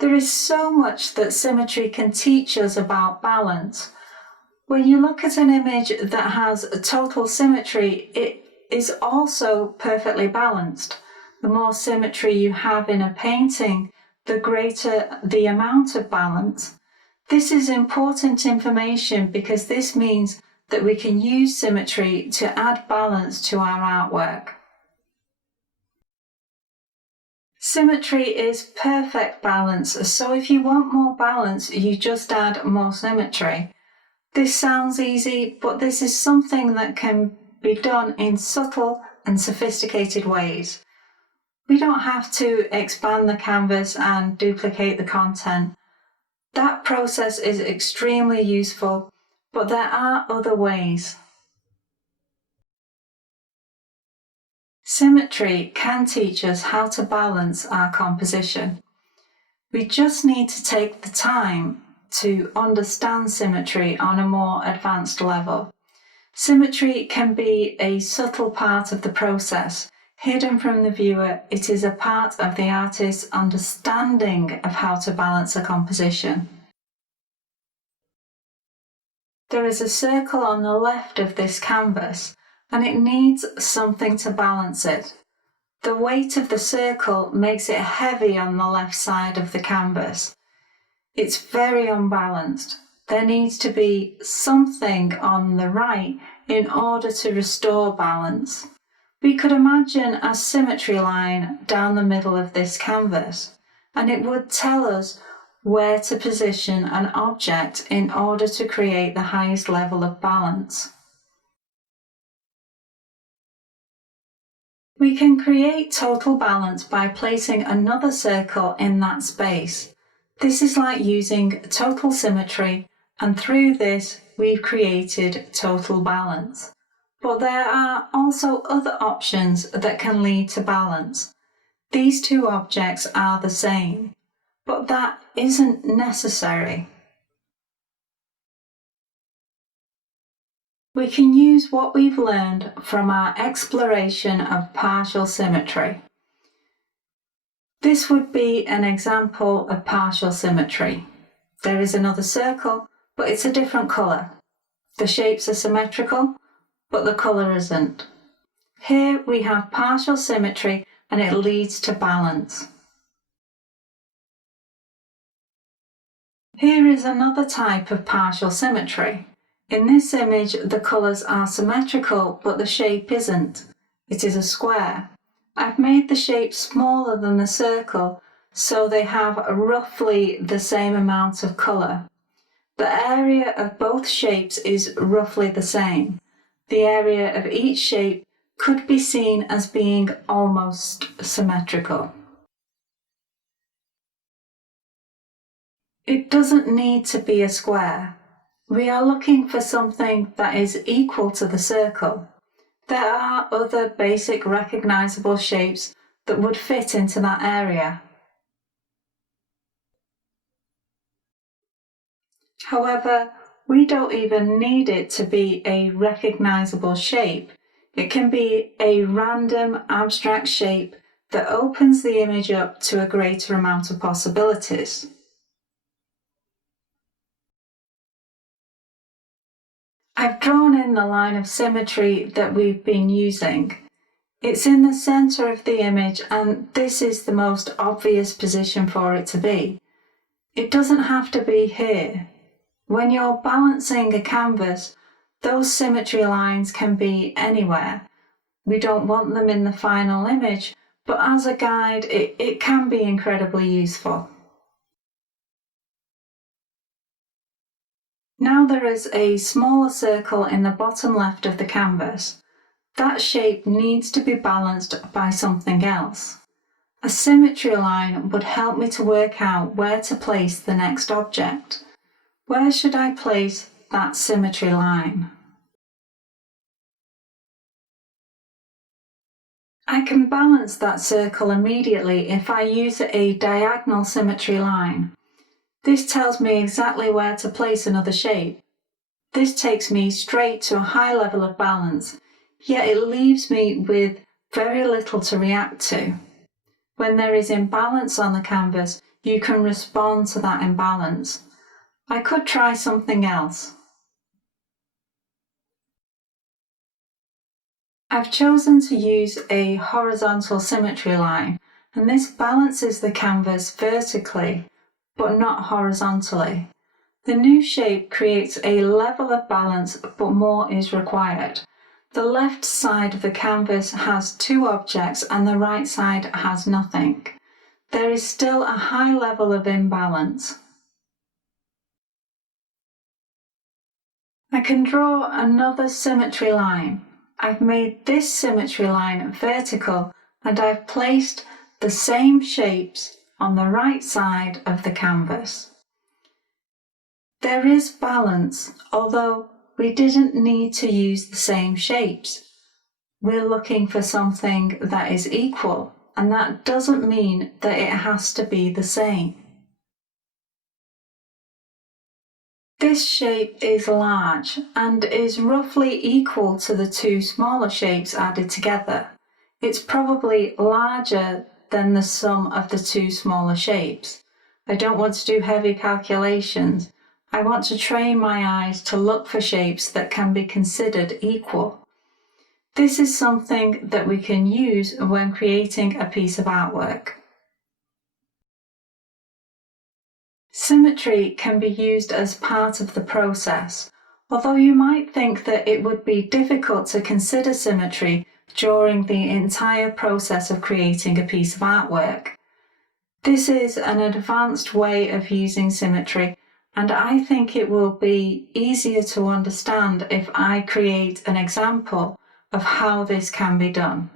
There is so much that symmetry can teach us about balance. When you look at an image that has total symmetry, it is also perfectly balanced. The more symmetry you have in a painting, the greater the amount of balance. This is important information because this means that we can use symmetry to add balance to our artwork. Symmetry is perfect balance, so if you want more balance, you just add more symmetry. This sounds easy, but this is something that can be done in subtle and sophisticated ways. We don't have to expand the canvas and duplicate the content. That process is extremely useful, but there are other ways. Symmetry can teach us how to balance our composition. We just need to take the time to understand symmetry on a more advanced level. Symmetry can be a subtle part of the process. Hidden from the viewer, it is a part of the artist's understanding of how to balance a composition. There is a circle on the left of this canvas, and it needs something to balance it. The weight of the circle makes it heavy on the left side of the canvas. It's very unbalanced. There needs to be something on the right in order to restore balance. We could imagine a symmetry line down the middle of this canvas, and it would tell us where to position an object in order to create the highest level of balance. We can create total balance by placing another circle in that space. This is like using total symmetry, and through this we've created total balance. But there are also other options that can lead to balance. These two objects are the same, but that isn't necessary. We can use what we've learned from our exploration of partial symmetry. This would be an example of partial symmetry. There is another circle, but it's a different colour. The shapes are symmetrical, but the colour isn't. Here we have partial symmetry and it leads to balance. Here is another type of partial symmetry. In this image, the colours are symmetrical, but the shape isn't. It is a square. I've made the shape smaller than the circle, so they have roughly the same amount of colour. The area of both shapes is roughly the same. The area of each shape could be seen as being almost symmetrical. It doesn't need to be a square. We are looking for something that is equal to the circle. There are other basic recognizable shapes that would fit into that area. However, we don't even need it to be a recognizable shape. It can be a random abstract shape that opens the image up to a greater amount of possibilities. I've drawn in the line of symmetry that we've been using. It's in the center of the image, and this is the most obvious position for it to be. It doesn't have to be here. When you're balancing a canvas, those symmetry lines can be anywhere. We don't want them in the final image, but as a guide, it can be incredibly useful. Now there is a smaller circle in the bottom left of the canvas. That shape needs to be balanced by something else. A symmetry line would help me to work out where to place the next object. Where should I place that symmetry line? I can balance that circle immediately if I use a diagonal symmetry line. This tells me exactly where to place another shape. This takes me straight to a high level of balance, yet it leaves me with very little to react to. When there is imbalance on the canvas, you can respond to that imbalance. I could try something else. I've chosen to use a horizontal symmetry line, and this balances the canvas vertically, but not horizontally. The new shape creates a level of balance, but more is required. The left side of the canvas has two objects and the right side has nothing. There is still a high level of imbalance. I can draw another symmetry line. I've made this symmetry line vertical and I've placed the same shapes on the right side of the canvas. There is balance, although we didn't need to use the same shapes. We're looking for something that is equal, and that doesn't mean that it has to be the same. This shape is large and is roughly equal to the two smaller shapes added together. It's probably larger than the sum of the two smaller shapes. I don't want to do heavy calculations. I want to train my eyes to look for shapes that can be considered equal. This is something that we can use when creating a piece of artwork. Symmetry can be used as part of the process, although you might think that it would be difficult to consider symmetry during the entire process of creating a piece of artwork. This is an advanced way of using symmetry, and I think it will be easier to understand if I create an example of how this can be done.